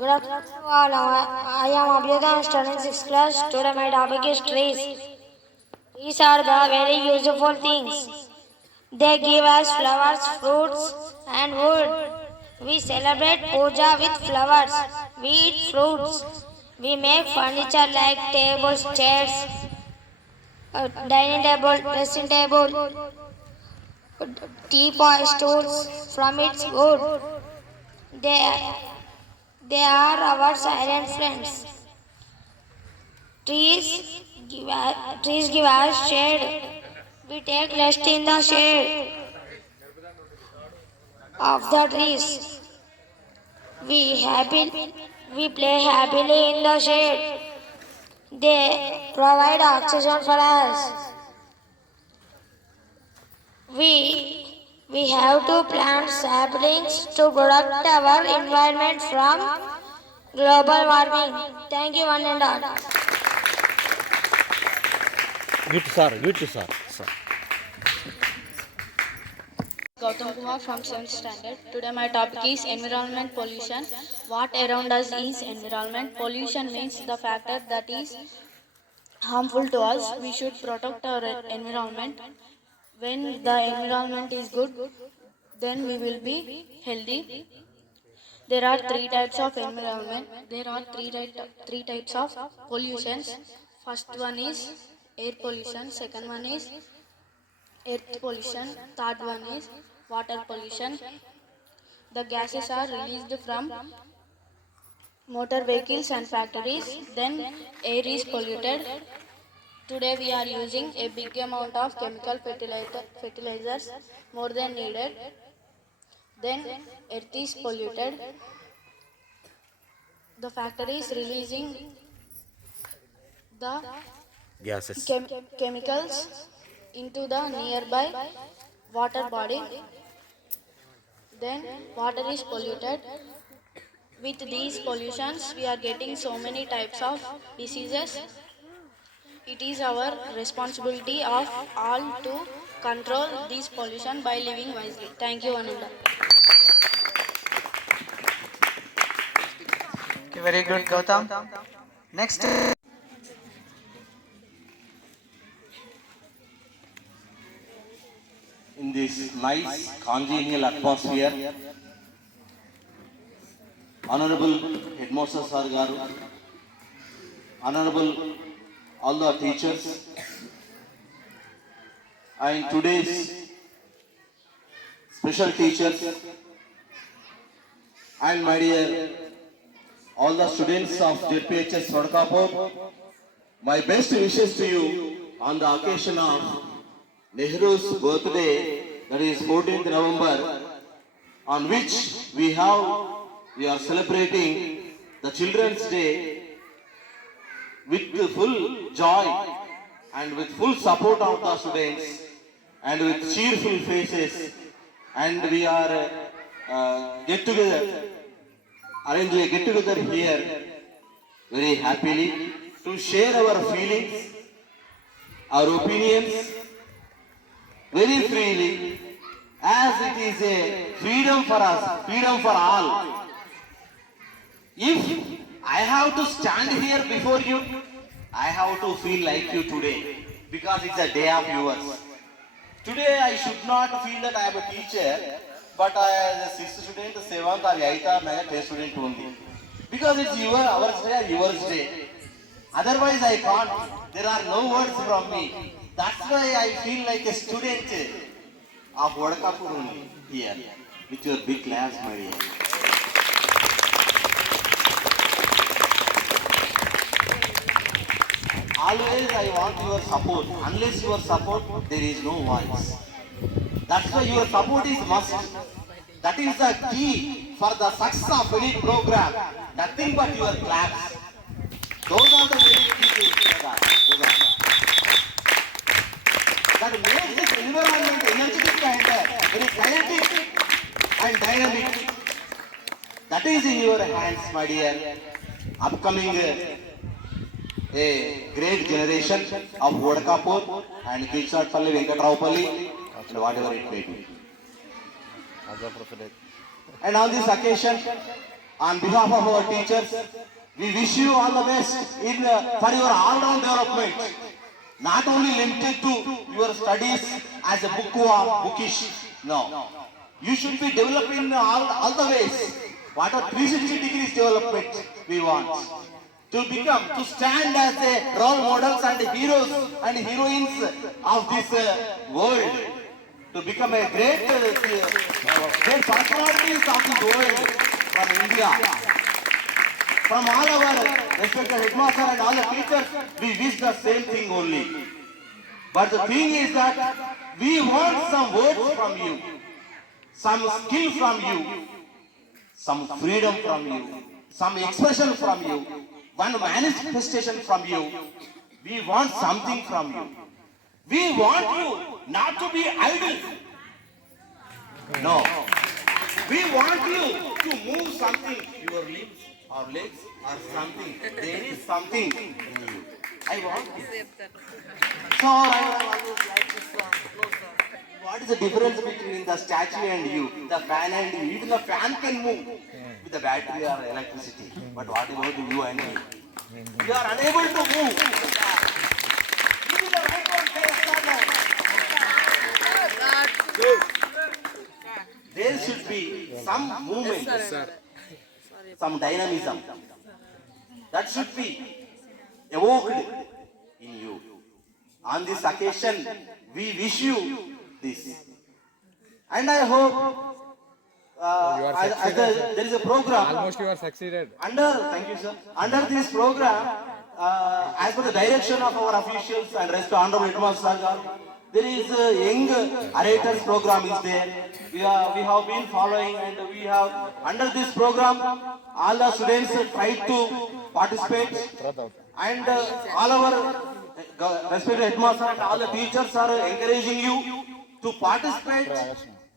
Good afternoon to all. I am Abhyuga. I am studying 6th class. Today my topic is trees. Trees are the very useful things. They give us flowers, fruits and wood. We celebrate puja with flowers. We eat fruits. We make furniture like tables, chairs, dining table, dressing table, teapot, stools from its wood. They, they are our silent friends. Trees give us shade. We take rest in the shade of the trees. We happy, we play happily in the shade. They provide oxygen for us. We have to plant saplings to protect our environment from global warming. Thank you one and all. Good sir, good sir. Gautam Kumar from 7th standard. Today my topic is environment pollution. What around us is environment. Pollution means the factor that is harmful to us. We should protect our environment. When the environment is good, then we will be healthy. There are three types of environment. There are three types of pollutions. First one is air pollution. Second one is earth pollution. Third one is water pollution. The gases are released from motor vehicles and factories. Then air is polluted. Today we are using a big amount of chemical fertilizers more than needed. Then earth is polluted. The factories releasing the Gases. chemicals into the nearby water body. Then water is polluted. With these pollutions, we are getting so many types of diseases. It is our responsibility of all to control this pollution by living wisely. Thank you, Ananda. Okay, very good, Gautam. Next. In this nice congenial atmosphere, Honorable Headmaster Sir Garu, Honorable all the teachers, and today's special teachers, and my dear all the students of JPHS Rodkapur, my best wishes to you on the occasion of Nehru's birthday, that is 14th November, on which we are celebrating the Children's Day with full joy and with full support of the students and with cheerful faces, and we are arrange a get together here very happily to share our feelings, our opinions very freely, as it is a freedom for us, freedom for all. If I have to stand here before you, I have to feel like you today, because it's a day of yours. Today I should not feel that I am a teacher, but I as a 6th student, 7th or 8th or 9th student only. Because it's our day, yours day. Otherwise I can't. There are no words from me. That's why I feel like a student of Rodkapur only here, with your big class, my dear. Always I want your support. Unless your support, there is no voice. That's why your support is must. That is the key for the success of any program. Nothing but your claps. Those are the very key things that makes this environment energetic and very kinetic and dynamic. That is in your hands, my dear. Upcoming a great generation of Rodkapur and Kilsatpalli, Venkatraupalli, and whatever it may be. And on this occasion, on behalf of our teachers, we wish you all the best for your all-round development. Not only limited to your studies as a bookish. No. You should be developing all the ways. What a 360 degrees development we want. To stand as a role models and heroes and heroines of this world. To become a great personalities of this world from India. From all our respected headmaster and all the teachers, we wish the same thing only. But the thing is that we want some words from you, some skill from you, some freedom from you, some expression from you, one manifestation from you. We want something from you. We want you not to be idle. No. We want you to move something, your lips or legs or something. There is something in you. I want it. So I always like this song. No, sir. What is the difference between the statue and you? The fan and you. Even the fan can move with the battery or electricity. But what about you and me? You are unable to move. You be the right one. There should be some movement, some dynamism that should be evoked in you. On this occasion, we wish you this. And I hope there is a program. Almost you are succeeded. Thank you, sir. Under this program, as per the direction of our officials and rest Honorable Headmaster Sir, there is a young orators program is there. We have been following, and we have under this program all the students try to participate, and all our respected headmaster and all the teachers are encouraging you to participate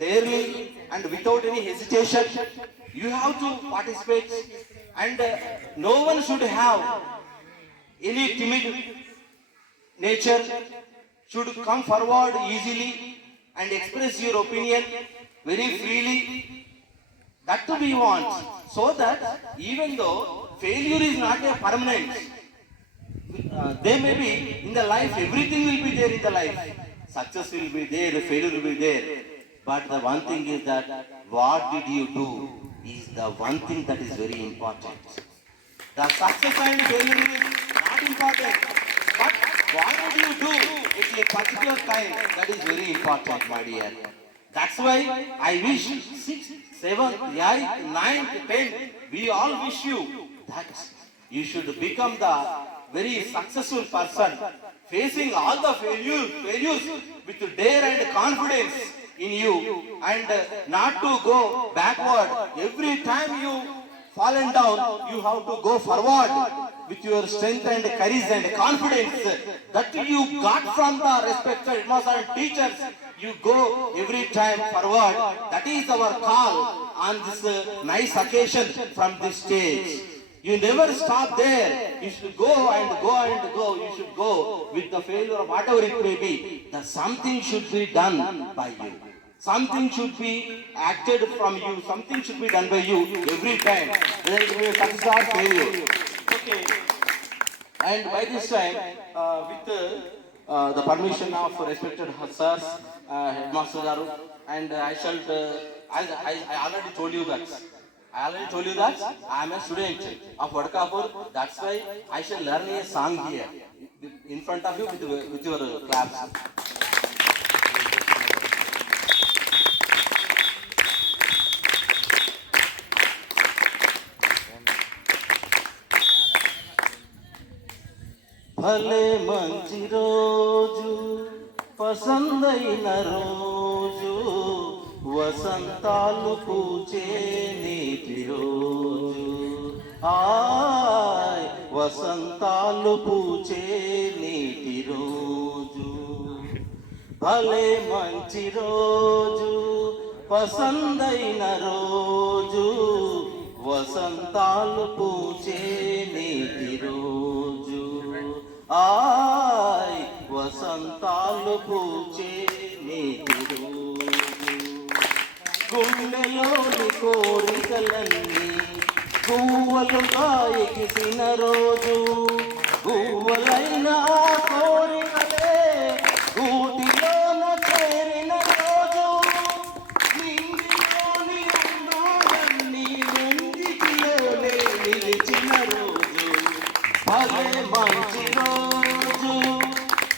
daily and without any hesitation. You have to participate, and no one should have any timid nature. Should come forward easily and express your opinion very freely. That too we want, so that even though failure is not a permanent, there may be in the life, everything will be there in the life. Success will be there, failure will be there. But the one thing is that what did you do is the one thing that is very important. The success and failure is not important. But what did you do at a particular time, that is very important, my dear. That's why I wish 6th, 7th, 8th, 9th, 10th, we all wish you that you should become the very successful person, facing all the failures with dare and confidence in you, and not to go backward. Every time you fallen down, you have to go forward with your strength and courage and confidence that you got from the respected headmaster and teachers. You go every time forward. That is our call on this nice occasion from this stage. You never stop there. You should go and go and go. You should go with the failure of whatever it may be. That something should be done by you. Something should be acted from you. Something should be done by you every time. Whether it be a success or failure. Okay. And by this time, with the permission of respected sirs, Headmaster Garu, and I shall, I already told you that. I am a student of Vadkapur. That's why I shall learn a song here in front of you with your claps. భలే మంచి రోజు పసందైన రోజు వసంతాలు పూచే నీటి రోజు ఆయ్ వసంతాలు పూచే నీటి రోజు భలే మంచి రోజు పసందైన రోజు వసంతాలు పూచే నీటి రోజు ఆయ్ వసంతాలు పూచే నీటి రోజు గుండెలోని కోరికలన్నీ గువ్వలుగా ఎగిసిన రోజు, గువ్వలైన ఆ కోరికలే గూటిలోన చేరిన రోజు, నింగిలోని అందాలన్నీ నింగిలోనే నిలిచిన రోజు, భలే మంచి రోజు,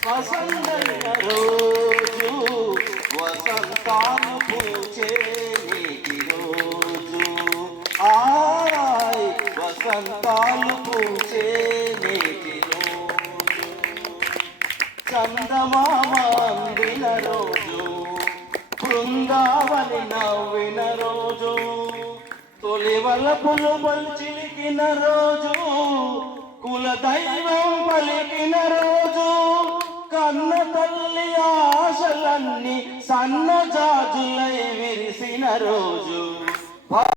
వసంతైన రోజు, వసంతాలు పూచే నీటి రోజు, ఆయ్ వసంతాలు పూచే నీటి రోజు, చందమామ అందిన రోజు, బృందావని నవ్విన రోజు, తొలి వలపులు చిలికిన రోజు, కుల దైవం పలికిన రోజు, కన్న తల్లి ఆశలన్నీ సన్నజాజులై విరిసిన రోజు.